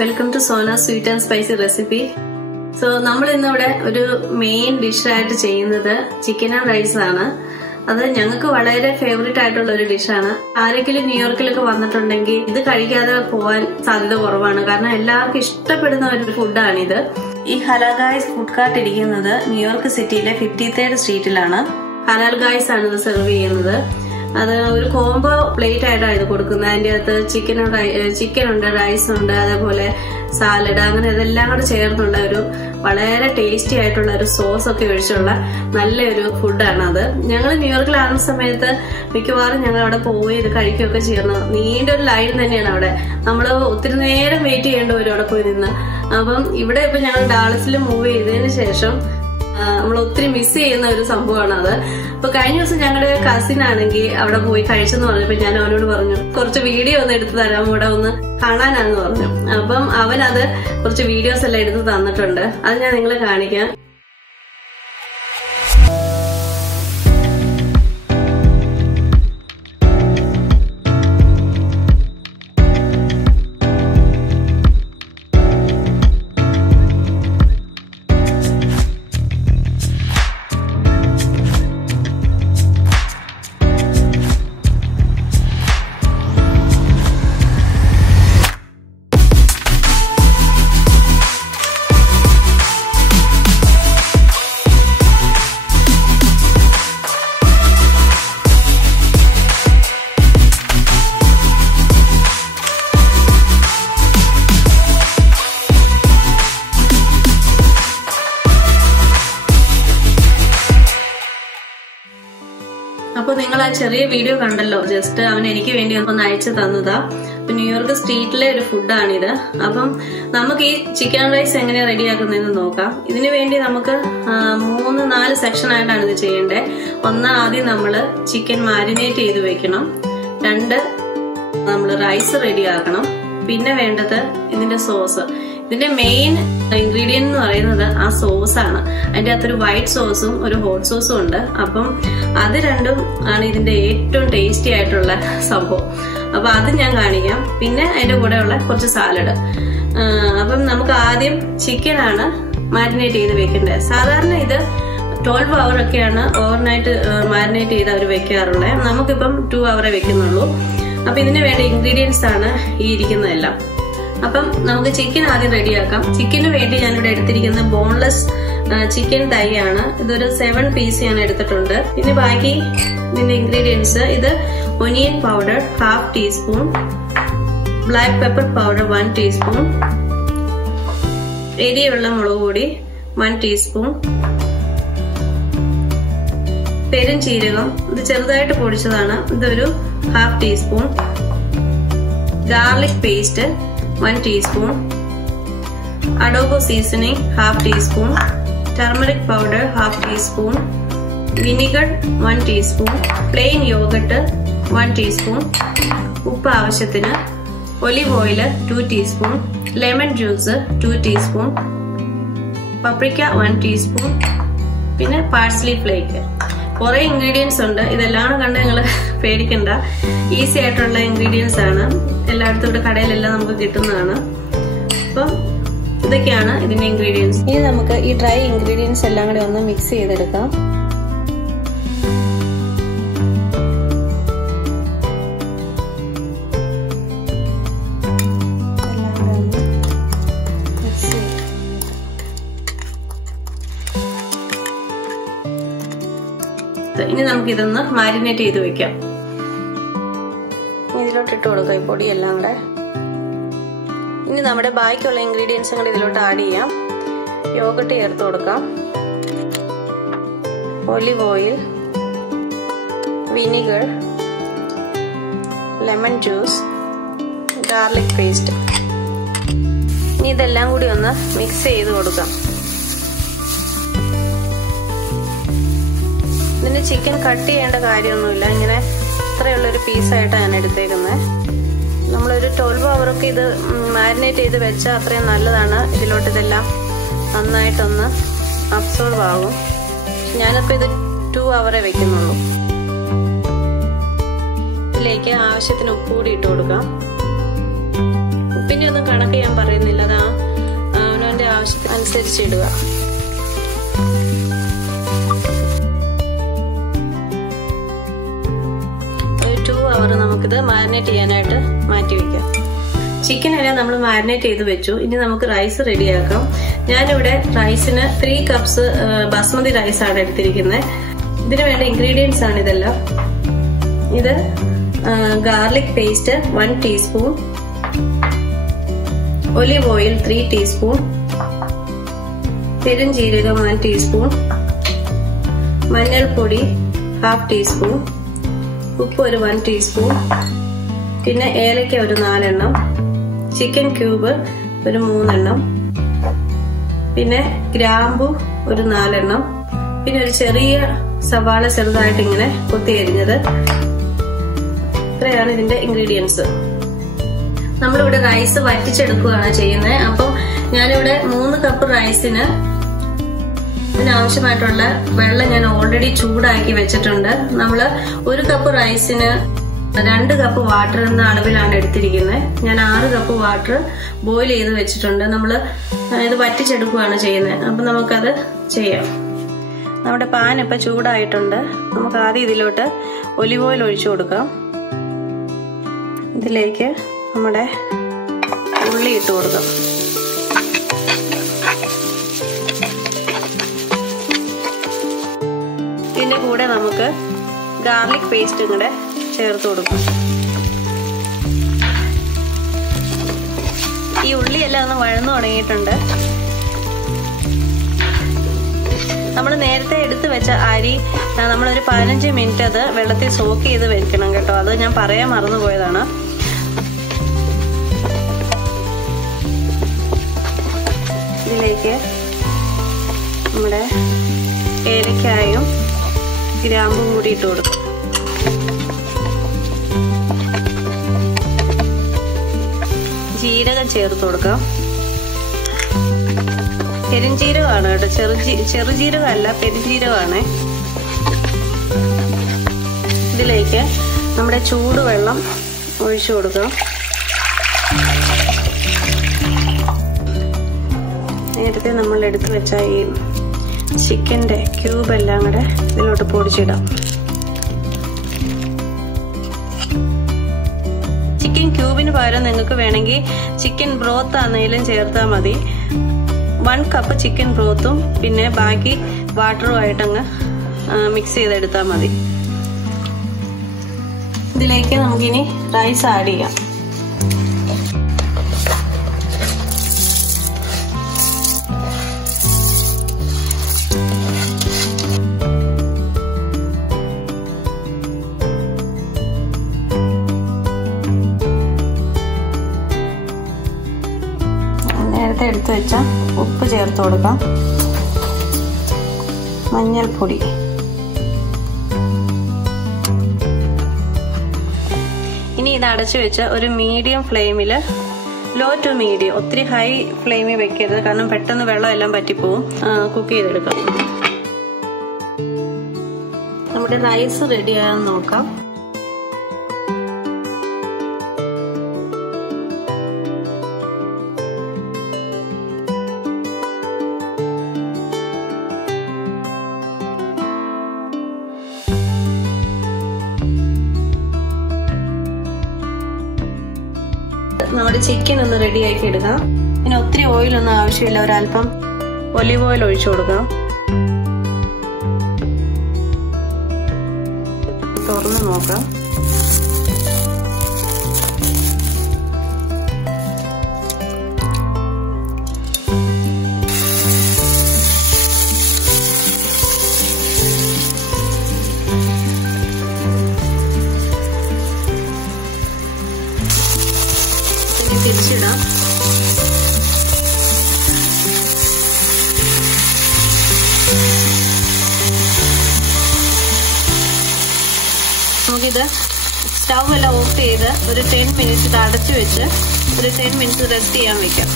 Welcome to Sona sweet and spicy recipe. So നമ്മൾ ഇന്നിവിടെ ഒരു മെയിൻ ഡിഷായിട്ട് ചെയ്യുന്നത് ചിക്കൻ ആൻഡ് റൈസ് ആണ്. അത് ഞങ്ങൾക്ക് വളരെ ഫേവറേറ്റ് ആയിട്ടുള്ള ഒരു ഡിഷാണ്. ആരെങ്കിലും ന്യൂയോർക്കിലൊക്കെ വന്നിട്ടുണ്ടെങ്കിൽ ഇത് കഴിക്കാതെ പോവാൻ സാധ്യത കുറവാണ്. കാരണം എല്ലാവർക്കും ഇഷ്ടപ്പെടുന്ന ഒരു ഫുഡാണിത്. ഈ ഹലാൽ ഗായ്സ് ഫുഡ് കാർട്ട് ഇരിക്കുന്നത് ന്യൂയോർക്ക് സിറ്റിയിലെ 53rd സ്ട്രീറ്റിലാണ്. ഹലാൽ ഗായ്സ് ആണ് ഇത് സെർവ് ചെയ്യുന്നത്. അത് ഒരു കോംബോ പ്ലേറ്റ് ആയിട്ടാണ് ഇത് കൊടുക്കുന്നത്. അതിന്റെ അകത്ത് ചിക്കൻ ഉണ്ട്, റൈസ് ഉണ്ട്, അതേപോലെ സാലഡ്, അങ്ങനെ ഇതെല്ലാം കൂടെ ചേർന്നുള്ള ഒരു വളരെ ടേസ്റ്റി ആയിട്ടുള്ള ഒരു സോസ് ഒക്കെ ഒഴിച്ചുള്ള നല്ലൊരു ഫുഡാണ് അത്. ഞങ്ങൾ ന്യൂയോർക്കിലാകുന്ന സമയത്ത് മിക്കവാറും ഞങ്ങൾ അവിടെ പോയി ഇത് കഴിക്കുകയൊക്കെ ചെയ്യുന്നത്. നീണ്ടൊരു ലൈൻ തന്നെയാണ് അവിടെ. നമ്മൾ ഒത്തിരി നേരം വെയിറ്റ് ചെയ്യേണ്ടി വരും അവിടെ പോയി നിന്ന്. അപ്പം ഇവിടെ ഇപ്പൊ ഞങ്ങൾ ഡാളസിൽ മൂവ് ചെയ്തതിന് ശേഷം നമ്മൾ ഒത്തിരി മിസ് ചെയ്യുന്ന ഒരു സംഭവമാണ് അത്. അപ്പൊ കഴിഞ്ഞ ദിവസം ഞങ്ങളുടെ കസിൻ ആണെങ്കിൽ അവിടെ പോയി കഴിച്ചെന്ന് പറഞ്ഞപ്പോ ഞാൻ അവനോട് പറഞ്ഞു കുറച്ച് വീഡിയോ ഒന്ന് എടുത്തു തരാം, ഇവിടെ ഒന്ന് കാണാനാന്ന് പറഞ്ഞു. അപ്പം അവനത് കുറച്ച് വീഡിയോസ് എല്ലാം എടുത്ത് തന്നിട്ടുണ്ട്. അത് ഞാൻ നിങ്ങളെ കാണിക്കാം. അപ്പൊ നിങ്ങൾ ആ ചെറിയ വീഡിയോ കണ്ടല്ലോ, ജസ്റ്റ് അവൻ എനിക്ക് വേണ്ടി ഒന്ന് അയച്ചു തന്നതാ. ന്യൂയോർക്ക് സ്ട്രീറ്റിലെ ഒരു ഫുഡാണിത്. അപ്പം നമുക്ക് ഈ ചിക്കൻ റൈസ് എങ്ങനെ റെഡിയാക്കുന്നതെന്ന് നോക്കാം. ഇതിനു വേണ്ടി നമുക്ക് 3-4 സെക്ഷൻ ആയിട്ടാണ് ഇത് ചെയ്യേണ്ടത്. ആദ്യം നമ്മൾ ചിക്കൻ മാരിനേറ്റ് ചെയ്ത് വെക്കണം. 2 നമ്മൾ റൈസ് റെഡിയാക്കണം. പിന്നെ വേണ്ടത് ഇതിന്റെ സോസ്. ഇതിന്റെ മെയിൻ ഇൻഗ്രീഡിയന്റ് എന്ന് പറയുന്നത് ആ സോസാണ്. അതിന്റെ അകത്തൊരു വൈറ്റ് സോസും ഒരു ഹോട്ട് സോസും ഉണ്ട്. അപ്പം അത് രണ്ടും ആണ് ഇതിന്റെ ഏറ്റവും ടേസ്റ്റി ആയിട്ടുള്ള സംഭവം. അപ്പൊ അത് ഞാൻ കാണിക്കാം. പിന്നെ അതിന്റെ കൂടെയുള്ള കുറച്ച് സാലഡ്. അപ്പം നമുക്ക് ആദ്യം ചിക്കൻ ആണ് മാരിനേറ്റ് ചെയ്ത് വെക്കേണ്ടത്. സാധാരണ ഇത് 12 hour ഒക്കെയാണ് ഓവർനൈറ്റ് മാരിനേറ്റ് ചെയ്ത് അവർ വെക്കാറുള്ളത്. നമുക്കിപ്പം 2 hour വെക്കുന്നുള്ളൂ. അപ്പൊ ഇതിന് വേണ്ട ഇൻഗ്രീഡിയൻസ് ആണ് ഈ ഇരിക്കുന്നതെല്ലാം. അപ്പം നമുക്ക് ചിക്കൻ ആദ്യം റെഡിയാക്കാം. ചിക്കന് വേണ്ടി ഞാനിവിടെ എടുത്തിരിക്കുന്ന ബോൺലെസ് ചിക്കൻ തൈ ആണ്. ഇതൊരു 7 പീസ് ഞാൻ എടുത്തിട്ടുണ്ട്. പിന്നെ ബാക്കി ഇതിന്റെ ഇൻഗ്രീഡിയൻസ് ഇത് onion powder 1/2 teaspoon, black pepper powder 1 teaspoon, എരിയുള്ള മുളക് പൊടി 1 ടീസ്പൂൺ, പെരുംജീരകം ഇത് ചെറുതായിട്ട് പൊടിച്ചതാണ്, ഇതൊരു 1/2 teaspoon, garlic paste 1 teaspoon, adobo seasoning 1/2 teaspoon, turmeric powder 1/2 teaspoon, vinegar 1 teaspoon, plain yogurt 1 teaspoon, ഉപ്പ് ആവശ്യത്തിന്, olive oil 2 teaspoon, lemon juice 2 teaspoon, paprika 1 teaspoon, പിന്നെ പാഴ്സ്ലി ഫ്ലേക്ക്. കുറെ ഇൻഗ്രീഡിയൻസ് ഉണ്ട്. ഇതെല്ലാം കണ്ട് നിങ്ങൾ പേടിക്കണ്ട. ഈസി ആയിട്ടുള്ള ഇൻഗ്രീഡിയൻസ് ആണ്. എല്ലായിടത്തും ഇവിടെ കടയിലെല്ലാം നമുക്ക് കിട്ടുന്നതാണ്. അപ്പം ഇതൊക്കെയാണ് ഇതിന്റെ ഇൻഗ്രീഡിയൻസ്. ഇനി നമുക്ക് ഈ ഡ്രൈ ഇൻഗ്രീഡിയൻസ് എല്ലാം കൂടെ ഒന്ന് മിക്സ് ചെയ്തെടുക്കാം. ഇനി നമുക്ക് ഇതൊന്ന് മാരിനേറ്റ് ചെയ്ത് വെക്കാം. ഇതിലോട്ട് ഇട്ട് കൊടുക്കാം ഈ പൊടിയെല്ലാം കൂടെ. ഇനി നമ്മുടെ ബാക്കിയുള്ള ഇൻഗ്രീഡിയൻസും കൂടെ ഇതിലോട്ട് ആഡ് ചെയ്യാം. യോഗട്ട് ചേർത്ത് കൊടുക്കാം, olive oil, vinegar, lemon juice, garlic paste. ഇനി ഇതെല്ലാം കൂടി ഒന്ന് മിക്സ് ചെയ്ത് കൊടുക്കാം. ഇതിന് ചിക്കൻ കട്ട് ചെയ്യേണ്ട കാര്യമൊന്നുമില്ല. ഇങ്ങനെ ഇത്രയുള്ളൊരു പീസായിട്ടാണ് ഞാൻ എടുത്തേക്കുന്നത്. നമ്മളൊരു 12 hour ഒക്കെ ഇത് മാരിനേറ്റ് ചെയ്ത് വെച്ചാൽ അത്രയും നല്ലതാണ്. ഇതിലോട്ട് ഇതെല്ലാം നന്നായിട്ടൊന്ന് അബ്സോർബ് ആകും. ഞാനിപ്പോൾ ഇത് 2 hour വെക്കുന്നുള്ളൂ. ഇതിലേക്ക് ആവശ്യത്തിന് ഉപ്പ് കൂടി ഇട്ട് കൊടുക്കാം. ഇതിന്റെ ഒന്നും കണക്ക് ഞാൻ പറയുന്നില്ല, അതാ അവനവന്റെ ആവശ്യത്തിനനുസരിച്ച് ഇടുക. ഒരു 2 hour നമുക്കിത് മാരിനേറ്റ് ചെയ്യാനായിട്ട് മാറ്റി വെക്കാം. ചിക്കൻ എല്ലാം നമ്മൾ മാരിനേറ്റ് ചെയ്ത് വെച്ചു. ഇനി നമുക്ക് റൈസ് റെഡിയാക്കാം. ഞാനിവിടെ റൈസിന് 3 cups ബാസ്മതി റൈസ് ആണ് എടുത്തിരിക്കുന്നത്. ഇതിന് വേണ്ട ഇൻഗ്രീഡിയൻസ് ആണ് ഇതെല്ലാം. ഇത് garlic paste 1 teaspoon, olive oil 3 teaspoon, പെരുംജീരകം 1 teaspoon, മഞ്ഞൾപ്പൊടി 1/2 teaspoon, ഉപ്പ് ഒരു 1 teaspoon, പിന്നെ ഏലക്ക ഒരു 4 എണ്ണം, ചിക്കൻ ക്യൂബ് ഒരു 3 എണ്ണം, പിന്നെ ഗ്രാമ്പു ഒരു 4 എണ്ണം, പിന്നെ ഒരു ചെറിയ സവാള ചെറുതായിട്ട് ഇങ്ങനെ കൊത്തി അരിഞ്ഞത്. ഇത്രയാണ് ഇതിന്റെ ഇൻഗ്രീഡിയൻസ്. നമ്മളിവിടെ റൈസ് വറ്റിച്ചെടുക്കുകയാണ് ചെയ്യുന്നത്. അപ്പം ഞാനിവിടെ 3 കപ്പ് റൈസിന് ഇതിനാവശ്യമായിട്ടുള്ള വെള്ളം ഞാൻ ഓൾറെഡി ചൂടാക്കി വെച്ചിട്ടുണ്ട്. നമ്മള് 1 കപ്പ് റൈസിന് 2 കപ്പ് വാട്ടർ എന്ന അളവിലാണ് എടുത്തിരിക്കുന്നത്. ഞാൻ 6 കപ്പ് വാട്ടർ ബോയിൽ ചെയ്ത് വെച്ചിട്ടുണ്ട്. നമ്മള് ഇത് വറ്റിച്ചെടുക്കുകയാണ് ചെയ്യുന്നത്. അപ്പൊ നമുക്കത് ചെയ്യാം. നമ്മുടെ പാൻ ഇപ്പൊ ചൂടായിട്ടുണ്ട്. നമുക്ക് ആദ്യം ഇതിലോട്ട് ഒലിവ് ഓയിൽ ഒഴിച്ചു കൊടുക്കാം. ഇതിലേക്ക് നമ്മുടെ ഉള്ളി ഇട്ട് കൊടുക്കാം. ഇതിന്റെ കൂടെ നമുക്ക് ഗാർലിക് പേസ്റ്റും കൂടെ ചേർത്ത് കൊടുക്കും. ഈ ഉള്ളിയെല്ലാം ഒന്ന് വഴന്നു തുടങ്ങിയിട്ടുണ്ട്. നമ്മൾ നേരത്തെ എടുത്തു വെച്ച അരി നമ്മളൊരു 15 മിനിറ്റ് അത് വെള്ളത്തിൽ സോക്ക് ചെയ്ത് വെക്കണം കേട്ടോ. അത് ഞാൻ പറയാൻ മറന്നുപോയതാണ്. ഇതിലേക്ക് നമ്മുടെ ഏലക്കായും ഗ്രാമ്പും കൂടി ഇട്ട് കൊടുക്കും. ജീരകം ചേർത്ത് കൊടുക്കാം. പെരുംജീരകമാണ് കേട്ടോ, ചെറുജീരകമല്ല, പെരുംജീരകമാണ്. ഇതിലേക്ക് നമ്മുടെ ചൂടുവെള്ളം ഒഴിച്ചു കൊടുക്കാം. നേരത്തെ നമ്മൾ എടുത്തു വെച്ച ഈ ചിക്കന്റെ ക്യൂബ് എല്ലാം കൂടെ ഇതിലോട്ട് പൊടിച്ചിടാം. ചിക്കൻ ക്യൂബിന് പകരം നിങ്ങൾക്ക് വേണമെങ്കിൽ ചിക്കൻ ബ്രോത്ത് ആണെങ്കിലും ചേർത്താൽ മതി. 1 കപ്പ് ചിക്കൻ ബ്രോത്തും പിന്നെ ബാക്കി വാട്ടറുമായിട്ടങ്ങ് മിക്സ് ചെയ്തെടുത്താൽ മതി. ഇതിലേക്ക് നമുക്കിനി റൈസ് ആഡ് ചെയ്യാം. നേരത്തെ എടുത്തു വെച്ച ഉപ്പ് ചേർത്ത് കൊടുക്കാം. മഞ്ഞൾപ്പൊടി, ഇനി ഇത് അടച്ചു വെച്ച് ഒരു മീഡിയം ഫ്ലെയിമിൽ, ലോ ടു മീഡിയം, ഒത്തിരി ഹൈ ഫ്ലെയിമിൽ വെക്കരുത്, കാരണം പെട്ടെന്ന് വെള്ളം എല്ലാം പറ്റിപ്പോവും. കുക്ക് ചെയ്തെടുക്കാം. നമ്മുടെ റൈസ് റെഡിയാകാൻ നോക്കാം. നമ്മുടെ ചിക്കൻ ഒന്ന് റെഡിയാക്കി എടുക്കാം. പിന്നെ ഒത്തിരി ഓയിലൊന്നും ആവശ്യമില്ല, ഒരല്പം ഒലിവ് ഓയിൽ ഒഴിച്ചു കൊടുക്കാം. തുറന്ന് നോക്കാം. തിരിച്ചിടാം. നമുക്കിത് സ്റ്റൗ എല്ലാം ഓഫ് ചെയ്ത് ഒരു 10 മിനിറ്റ് അടച്ചു വെച്ച് ഒരു 10 മിനിറ്റ് റെസ്റ്റ് ചെയ്യാൻ വെക്കാം.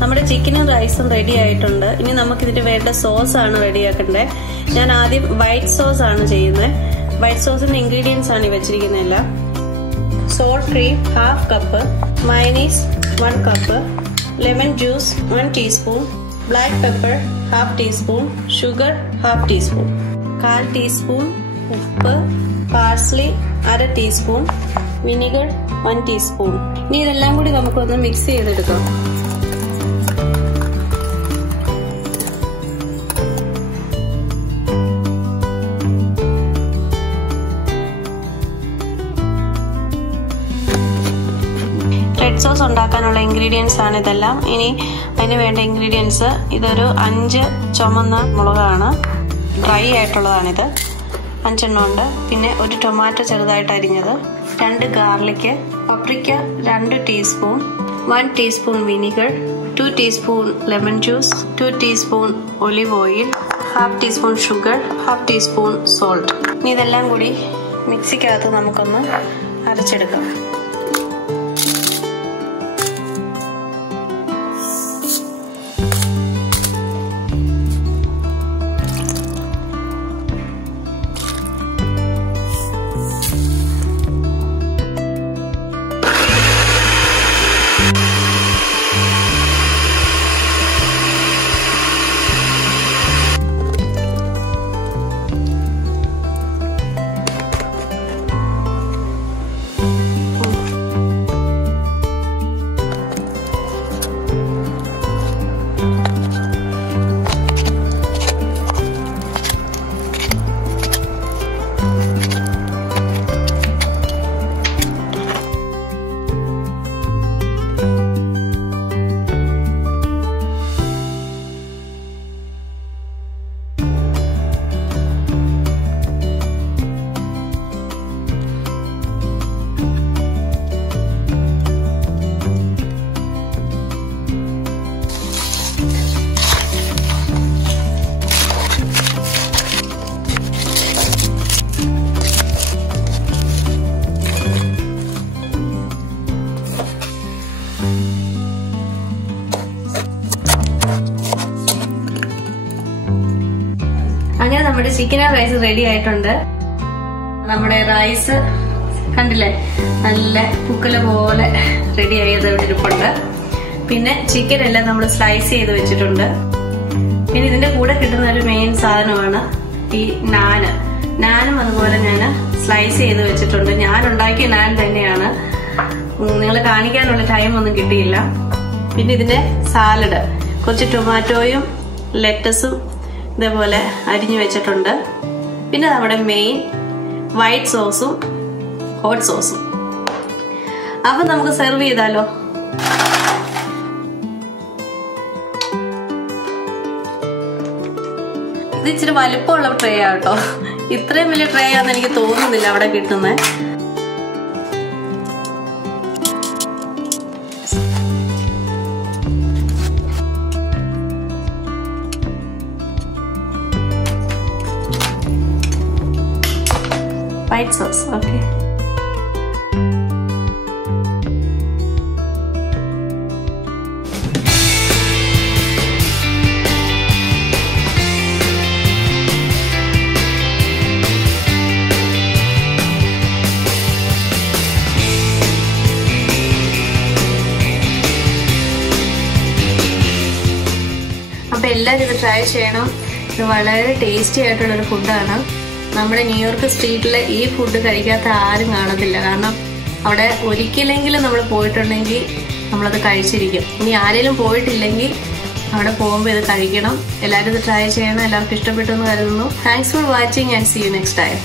നമ്മുടെ ചിക്കനും റൈസും റെഡി ആയിട്ടുണ്ട്. ഇനി നമുക്കിതിന് വേണ്ട സോസ് ആണ് റെഡിയാക്കേണ്ടത്. ഞാൻ ആദ്യം വൈറ്റ് സോസ് ആണ് ചെയ്യുന്നത്. വൈറ്റ് സോസിന്റെ ഇൻഗ്രീഡിയൻസ് ആണ് ഈ വെച്ചിരിക്കുന്നതെല്ലാം. salt cream half cup, mayonnaise 1 cup, lemon juice 1 teaspoon, black pepper half teaspoon, sugar half teaspoon, 1/4 teaspoon ഉപ്പ്, പാർസ്ലി 1/2 ടീസ്പൂൺ, വിനിഗർ 1 ടീസ്പൂൺ. ഇനി ഇതെല്ലാം കൂടി നമുക്കൊന്ന് മിക്സ് ചെയ്തെടുക്കാം. റെഡ് സോസ് ഉണ്ടാക്കാനുള്ള ഇൻഗ്രീഡിയൻസ് ആണ് ഇതെല്ലാം. ഇനി അതിന് വേണ്ട ഇൻഗ്രീഡിയൻസ് ഇതൊരു 5 ചുമന്ന മുളകാണ്, ഡ്രൈ ആയിട്ടുള്ളതാണിത്, 5 എണ്ണം ഉണ്ട്. പിന്നെ ഒരു ടൊമാറ്റോ ചെറുതായിട്ട് അരിഞ്ഞത്, 2 garlic, paprika 2 teaspoon, 1 teaspoon vinegar, 2 teaspoon lemon juice, 2 teaspoon olive oil, 1/2 teaspoon sugar, 1/2 teaspoon salt. ഇനി ഇതെല്ലാം കൂടി മിക്സിക്കകത്ത് നമുക്കൊന്ന് അരച്ചെടുക്കാം. അങ്ങനെ നമ്മുടെ ചിക്കൻ റൈസ് റെഡി ആയിട്ടുണ്ട്. നമ്മുടെ റൈസ് കണ്ടില്ലേ, നല്ല കുക്കല പോലെ റെഡി ആയത് ഇവിടെ ഇരിപ്പുണ്ട്. പിന്നെ ചിക്കൻ എല്ലാം നമ്മൾ സ്ലൈസ് ചെയ്ത് വെച്ചിട്ടുണ്ട്. പിന്നെ ഇതിന്റെ കൂടെ കിട്ടുന്ന ഒരു മെയിൻ സാധനമാണ് ഈ നാനും അതുപോലെ ഞാൻ സ്ലൈസ് ചെയ്ത് വെച്ചിട്ടുണ്ട്. ഞാൻ ഉണ്ടാക്കിയ നാൻ തന്നെയാണ്, നിങ്ങളെ കാണിക്കാനുള്ള ടൈം ഒന്നും കിട്ടിയില്ല. പിന്നെ ഇതിന്റെ സാലഡ്, കുറച്ച് ടൊമാറ്റോയും ലെറ്റസും ഇതേപോലെ അരിഞ്ഞു വെച്ചിട്ടുണ്ട്. പിന്നെ നമ്മുടെ മെയിൻ വൈറ്റ് സോസും ഹോട്ട് സോസും. അപ്പൊ നമുക്ക് സെർവ് ചെയ്താലോ. ഇത് ഇച്ചിരി വലിപ്പമുള്ള ട്രേ ആട്ടോ, ഇത്രയും വലിയ ട്രേ ആണെന്ന് എനിക്ക് തോന്നുന്നില്ല അവിടെ കിട്ടുന്നത്. White sauce, okay. അപ്പൊ എല്ലാവരും ഇത് ട്രൈ ചെയ്യണം. ഇത് വളരെ ടേസ്റ്റി ആയിട്ടുള്ളൊരു ഫുഡാണ്. നമ്മുടെ ന്യൂയോർക്ക് സ്ട്രീറ്റിലെ ഈ ഫുഡ് കഴിക്കാത്ത ആരും കാണത്തില്ല. കാരണം അവിടെ ഒരിക്കലെങ്കിലും നമ്മൾ പോയിട്ടുണ്ടെങ്കിൽ നമ്മളത് കഴിച്ചിരിക്കും. ഇനി ആരെങ്കിലും പോയിട്ടില്ലെങ്കിൽ അവിടെ പോകുമ്പോൾ ഇത് കഴിക്കണം. എല്ലാവരും ഇത് ട്രൈ ചെയ്യണം. എല്ലാവർക്കും ഇഷ്ടപ്പെട്ടു എന്ന് കരുതുന്നു. Thanks for watching and see you next time.